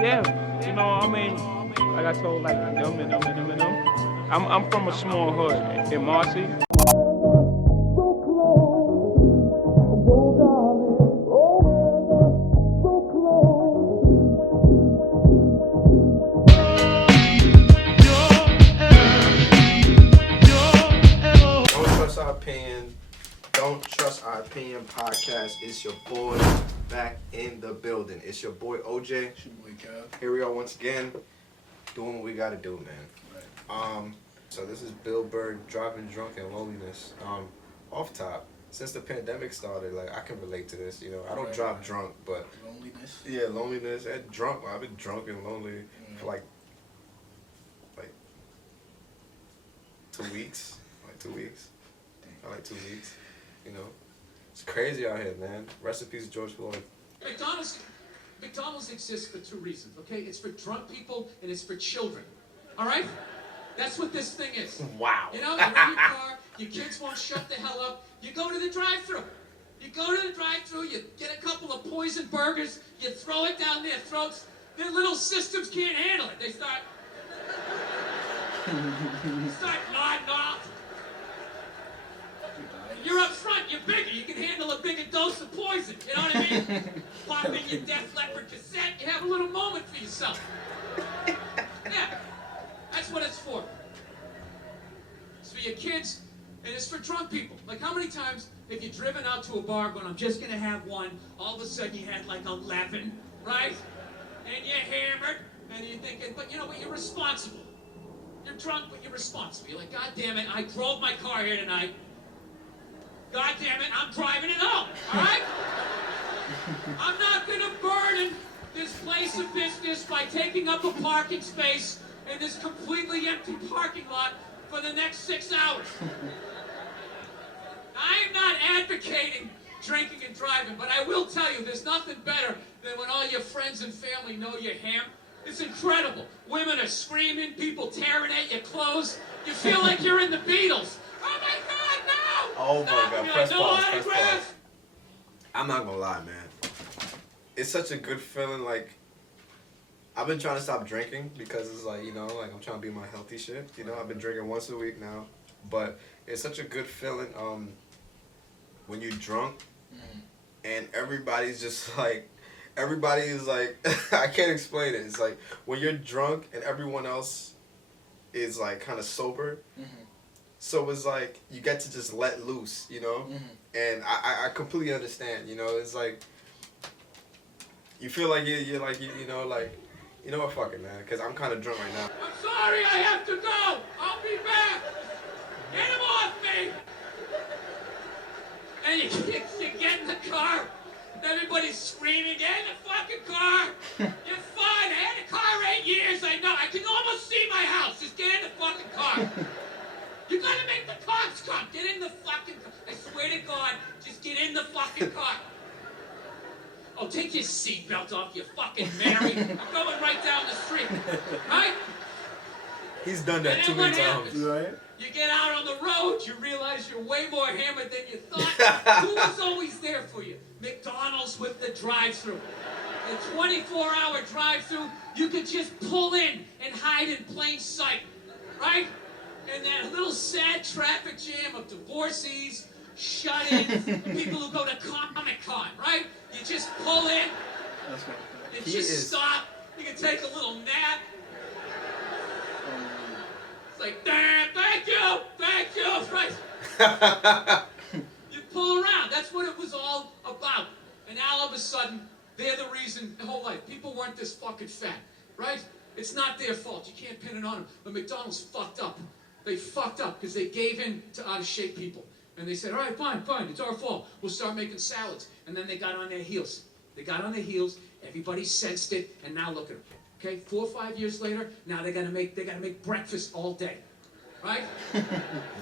Yeah, I mean, like I told like them and them and them and them. I'm from a small hood in Marcy. Don't trust our opinion. Don't trust our opinion podcast. It's your boy back in the building. It's your boy OJ. It's your boy Kev. Here we are once again, doing what we gotta do, man. Right. So this is Bill Burr, driving drunk and loneliness. Off top, since the pandemic started, like I can relate to this. I don't drive drunk, but Loneliness. yeah, loneliness and drunk. I've been drunk and lonely for like 2 weeks. Like 2 weeks. I like 2 weeks. It's crazy out here, man. Recipes George Floyd. McDonald's exists for two reasons, okay? It's for drunk people and it's for children. All right? That's what this thing is. Wow. You're in your car, your kids won't shut the hell up. You go to the drive-thru. You get a couple of poison burgers, you throw it down their throats. Their little systems can't handle it. They start nodding off. You're up front, you're bigger, you can handle a bigger dose of poison, you know what I mean? Pop in your Def Leppard cassette, you have a little moment for yourself. Yeah, that's what it's for. It's for your kids, and it's for drunk people. Like how many times have you driven out to a bar going, I'm just gonna have one, all of a sudden you had like 11, right? And you're hammered, and you're thinking, but you're responsible. You're drunk, but you're responsible. You're like, God damn it, I drove my car here tonight. God damn it, I'm driving it home, all right? I'm not gonna burden this place of business by taking up a parking space in this completely empty parking lot for the next 6 hours. I am not advocating drinking and driving, but I will tell you, there's nothing better than when all your friends and family know you're ham. It's incredible. Women are screaming, people tearing at your clothes. You feel like you're in the Beatles. Oh my God, no! Oh my God, press pause, press pause. autograph. I'm not gonna lie, man. It's such a good feeling. Like I've been trying to stop drinking because it's like like I'm trying to be my healthy shit. I've been drinking once a week now, but it's such a good feeling. When you're drunk and everybody's just like, everybody is like, I can't explain it. It's like when you're drunk and everyone else is like kind of sober. So it's like you get to just let loose, and I completely understand. It's like you feel like you're like what, fuck it, man, because I'm kind of drunk right now. I'm sorry, I have to go. I'll be back. Get him off me. And you get in the car. Everybody's screaming, get in the fucking car. You're fine. I had a car 8 years. I know. I can almost see my house. Just get in the fucking car. You gotta make the cops come. Get in the fucking car. I swear to God, just get in the fucking car. Oh, take your seatbelt off, you fucking Mary. I'm going right down the street. Right? He's done that too many times. Right? You get out on the road, you realize you're way more hammered than you thought. Who was always there for you? McDonald's with the drive-thru. A 24-hour drive-thru, you could just pull in and hide in plain sight. Right? And that little sad traffic jam of divorcees, shut-ins, people who go to Comic-Con, right? You just pull in, That's right. you just stop, you can take a little nap. It's like, thank you, right? You pull around, that's what it was all about. And now all of a sudden, they're the reason the whole life. People weren't this fucking fat, right? It's not their fault, you can't pin it on them. But McDonald's fucked up. They fucked up because they gave in to out-of-shape people. And they said, all right, fine, it's our fault. We'll start making salads. And then they got on their heels. Everybody sensed it, and now look at them. Okay, 4 or 5 years later, now they gotta make breakfast all day. Right? Yeah,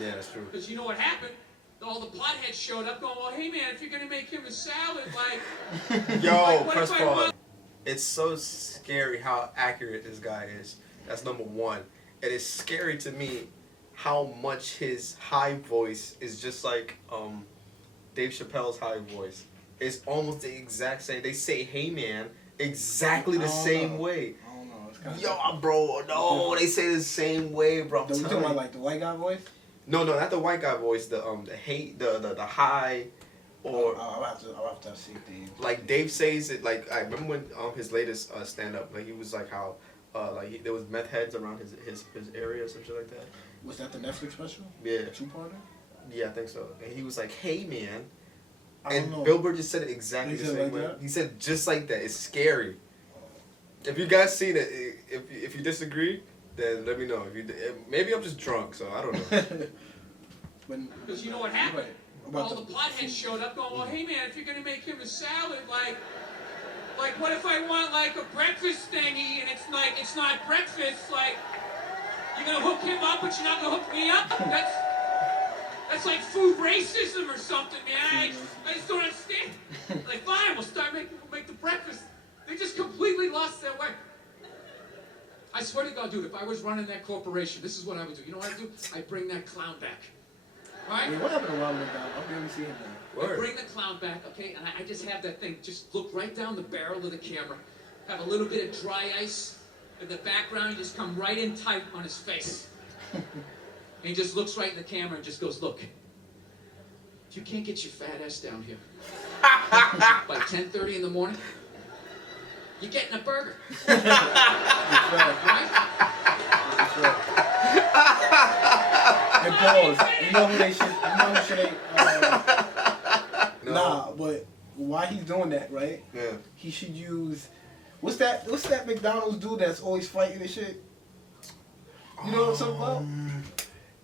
that's true. Because you know what happened? All the potheads showed up going, well, hey man, if you're gonna make him a salad, like Yo, what press if I pause. want- It's so scary how accurate this guy is. That's number one. And it's scary to me how much his high voice is just like Dave Chappelle's high voice. It's almost the exact same. They say, hey man, exactly I the don't same know. way. I don't know. It's kind of Yo, bro, no, they say the same way, bro. I'm You telling talking about you. like the white guy voice? No, not the white guy voice. The hate, the high, or I'll have to see if they. like Dave says it. Like I remember when his latest stand up, like he was like how there was meth heads around his area or some shit like that. Was that the Netflix special? Yeah, Two-parter? yeah, I think so. And he was like, "Hey, man," I don't and know. Bill Burr just said it exactly He the said same like way. that? He said just like that. It's scary. If you guys seen it, if you disagree, then let me know. Maybe I'm just drunk, so I don't know. Because you know what happened? Right. All the potheads showed up going, well, hey man, if you're gonna make him a salad, like what if I want like a breakfast thingy and it's not breakfast, like you're gonna hook him up but you're not gonna hook me up? That's like food racism or something, man. I just don't understand. Like fine, we'll start make the breakfast. They just completely lost their way. I swear to God, dude, if I was running that corporation, this is what I would do. You know what I'd do? I'd bring that clown back. Right? What happened to Ronald McDonald? I've barely seen him now. Word. Bring the clown back, okay? And I just have that thing. Just look right down the barrel of the camera. Have a little bit of dry ice in the background. You just come right in tight on his face. And he just looks right in the camera and just goes, look, if you can't get your fat ass down here by 10:30 in the morning, you're getting a burger. Right? And pause. You know who they should? You know who should they? No. Nah, but why he's doing that, right? Yeah. He should use. What's that McDonald's dude that's always fighting and shit? You know what I'm talking about?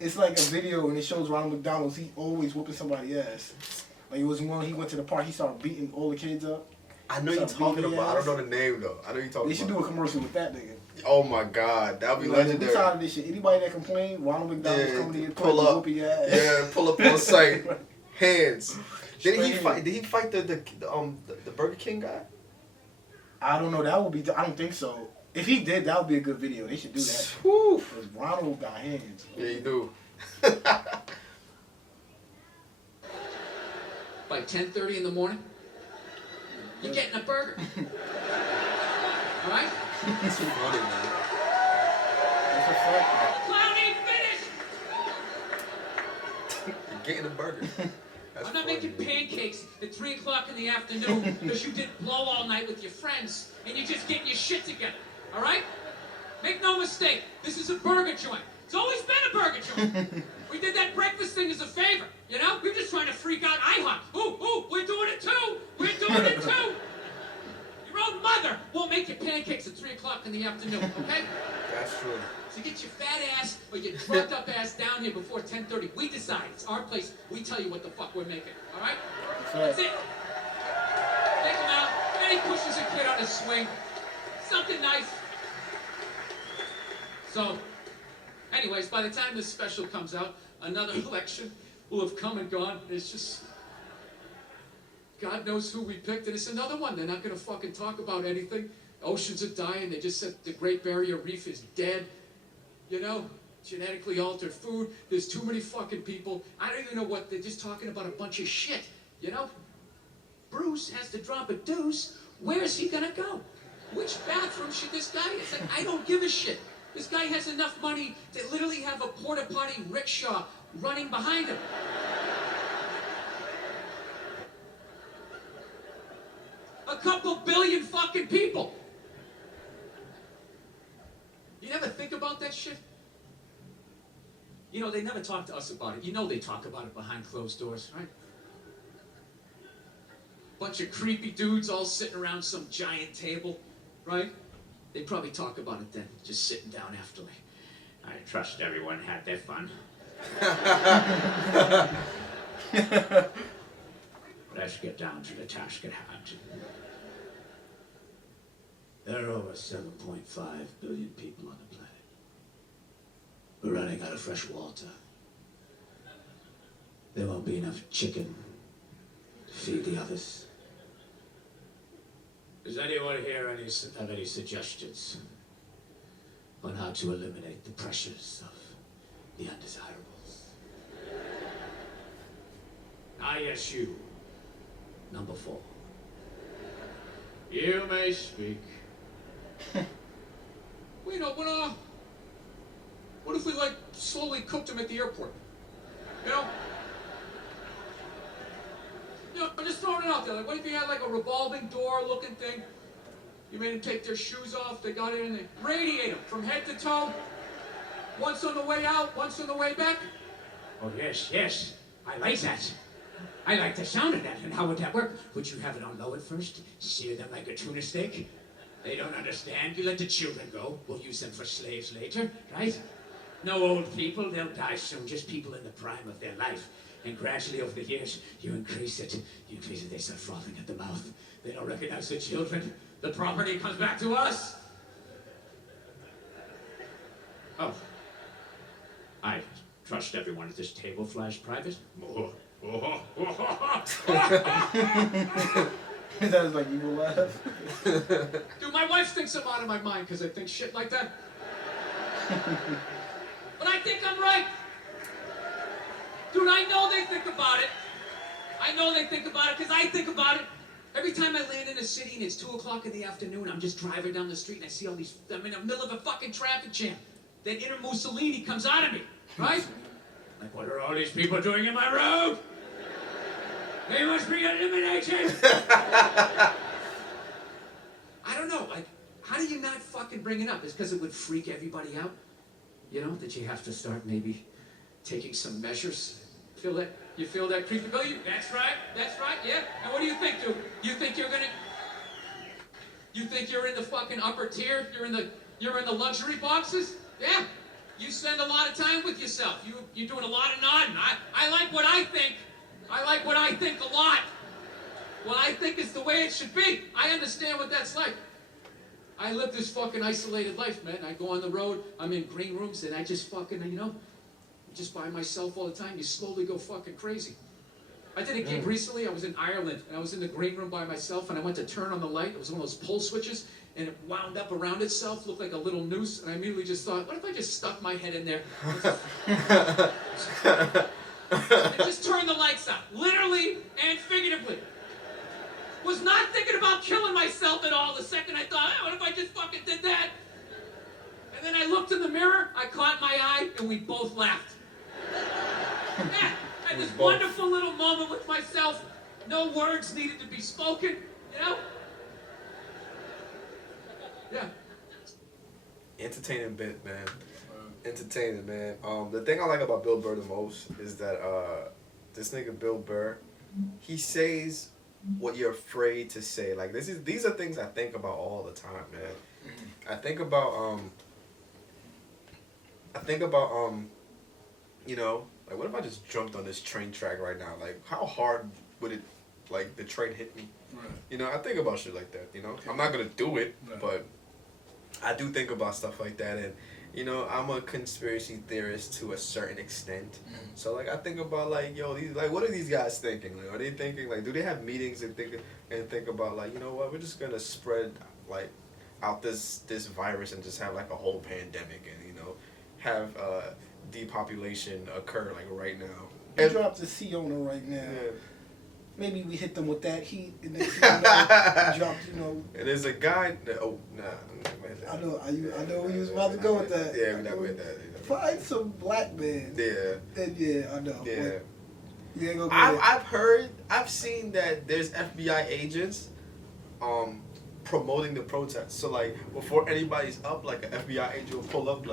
It's like a video and it shows Ronald McDonald's. He always whooping somebody's ass. Like it was one he went to the park. He started beating all the kids up. I know you're talking about. I don't know the name though. I know you're talking They should about. do a commercial with that nigga. Oh my God, that would be Like, legendary. we tired of this shit. Anybody that complain, Ronald McDonald's coming to your pull court and up. whoop your ass. Yeah, pull up on site. Hands. Did he Straight fight? in. Did he fight the Burger King guy? I don't know. That would be. I don't think so. If he did, that would be a good video. They should do that. Whew. Because Ronald got hands. Yeah, you do. By 10:30 in the morning, you're getting a burger. All right? It's funny, man. That's a fact. The clown ain't finished. You're getting a burger. That's I'm not funny, making man. pancakes at 3 o'clock in the afternoon because you didn't blow all night with your friends and you're just getting your shit together. All right? Make no mistake, this is a burger joint. It's always been a burger joint. We did that breakfast thing as a favor, you know? We're just trying to freak out IHOP. Ooh, we're doing it too. We're doing it too. Your own mother won't make you pancakes at 3 o'clock in the afternoon, okay? That's true. So get your fat ass or your drugged up ass down here before 10:30. We decide. It's our place. We tell you what the fuck we're making. All right? That's it. Take him out. And he pushes a kid on his swing. Something nice. So, anyways, by the time this special comes out, another election will have come and gone. It's just... God knows who we picked, and it's another one. They're not going to fucking talk about anything. Oceans are dying. They just said the Great Barrier Reef is dead. You know, genetically altered food. There's too many fucking people. I don't even know what, they're just talking about a bunch of shit, you know? Bruce has to drop a deuce. Where is he gonna go? Which bathroom should this guy, it's like, I don't give a shit. This guy has enough money to literally have a porta potty rickshaw running behind him. A couple billion fucking people. You never think about that shit? You know, they never talk to us about it. You know they talk about it behind closed doors, right? Bunch of creepy dudes all sitting around some giant table, right? They probably talk about it then, just sitting down afterly. I trust everyone had their fun. Let's get down to the task at hand. There are over 7.5 billion people on the planet. We're running out of fresh water. There won't be enough chicken to feed the others. Does anyone here have any suggestions on how to eliminate the pressures of the undesirables? Ah, yes, you. Number 4. You may speak. Well, you know, what if we, like, slowly cooked them at the airport? You know? You know, I'm just throwing it out there. Like, what if you had, like, a revolving door-looking thing? You made them take their shoes off, they got in, and they radiate them from head to toe. Once on the way out, once on the way back. Oh, yes, yes. I like that. I like the sound of that. And how would that work? Would you have it on low at first? Sear them like a tuna steak? They don't understand. You let the children go. We'll use them for slaves later, right? No old people. They'll die soon. Just people in the prime of their life. And gradually over the years, you increase it. You increase it. They start frothing at the mouth. They don't recognize the children. The property comes back to us. Oh. I trust everyone at this table flies private. That was like evil laugh. Dude, my wife thinks I'm out of my mind because I think shit like that. But I think I'm right. Dude, I know they think about it. I know they think about it because I think about it. Every time I land in a city and it's 2 o'clock in the afternoon, I'm just driving down the street and I see all these, I'm in the middle of a fucking traffic jam. Then inner Mussolini comes out of me, right? Like, what are all these people doing in my road? They must be eliminated. I don't know, like, how do you not fucking bring it up? It's because it would freak everybody out? You know, that you have to start maybe taking some measures. Feel that? You feel that creepability? That's right, yeah. And what do you think, dude? You think you're gonna... You think you're in the fucking upper tier? You're in the luxury boxes? Yeah. You spend a lot of time with yourself. You're doing a lot of nodding. I like what I think. I like what I think a lot. What I think is the way it should be. I understand what that's like. I live this fucking isolated life, man. I go on the road, I'm in green rooms, and I just fucking, you know, just by myself all the time. You slowly go fucking crazy. I did a gig recently. I was in Ireland, and I was in the green room by myself, and I went to turn on the light. It was one of those pull switches, and it wound up around itself, looked like a little noose, and I immediately just thought, what if I just stuck my head in there? And just turned the lights out, literally and figuratively. Was not thinking about killing myself at all the second I thought, what if I just fucking did that? And then I looked in the mirror, I caught my eye, and we both laughed. Yeah, I had this wonderful little moment with myself. No words needed to be spoken, you know? Yeah. Entertaining bit, man. Entertaining, man. The thing I like about Bill Burr the most is that this nigga Bill Burr, he says what you're afraid to say. Like these are things I think about all the time, man. I think about you know, like what if I just jumped on this train track right now? Like how hard would it, like the train hit me? Right. You know, I think about shit like that, you know. I'm not gonna do it, but I do think about stuff like that. And you know, I'm a conspiracy theorist to a certain extent. So like I think about like, yo, these, like what are these guys thinking? Like, are they thinking like, do they have meetings and think about like, you know what, we're just gonna spread like out this virus and just have like a whole pandemic and, you know, have depopulation occur like right now. He dropped the C on her right now. Yeah. Maybe we hit them with that heat and then dropped, you know. And there's a guy that, I know where you was about to go with that. Yeah, we're not with that. You know. Find some black man. Yeah. And yeah, I know. Yeah. You ain't gonna I've seen that there's FBI agents promoting the protest. So like before anybody's up, like an FBI agent will pull up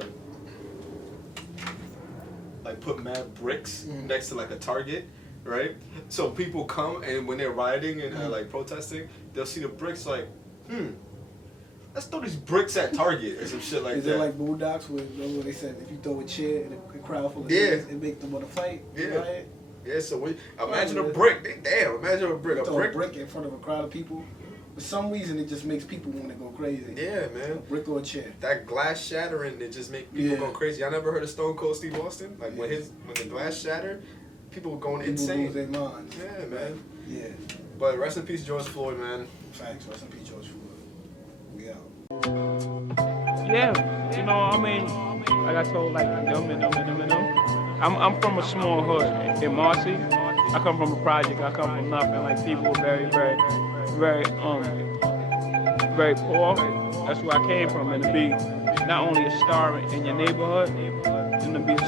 like put mad bricks next to like a target, right? So people come and when they're rioting and like protesting, they'll see the bricks like, let's throw these bricks at Target or some shit like that. Is it like Boondocks where they said if you throw a chair in a crowd full of niggas, it make them want to fight? Yeah. Right? Yeah, so imagine a brick. Imagine a brick. Throw a brick in front of a crowd of people. For some reason, it just makes people want to go crazy. Yeah, man. A brick or a chair. That glass shattering, it just make people go crazy. Y'all never heard of Stone Cold Steve Austin? Like when the glass shattered, people were going insane. People lose their minds. Yeah, man. Yeah. But rest in peace, George Floyd, man. Thanks. Rest in peace, George Floyd. We out. Yeah, you know, I mean, like I told like them. I'm from a small hood in Marcy. I come from a project. I come from nothing. Like people were very very poor. That's where I came from, and to be not only a star in your neighborhood, and to be a star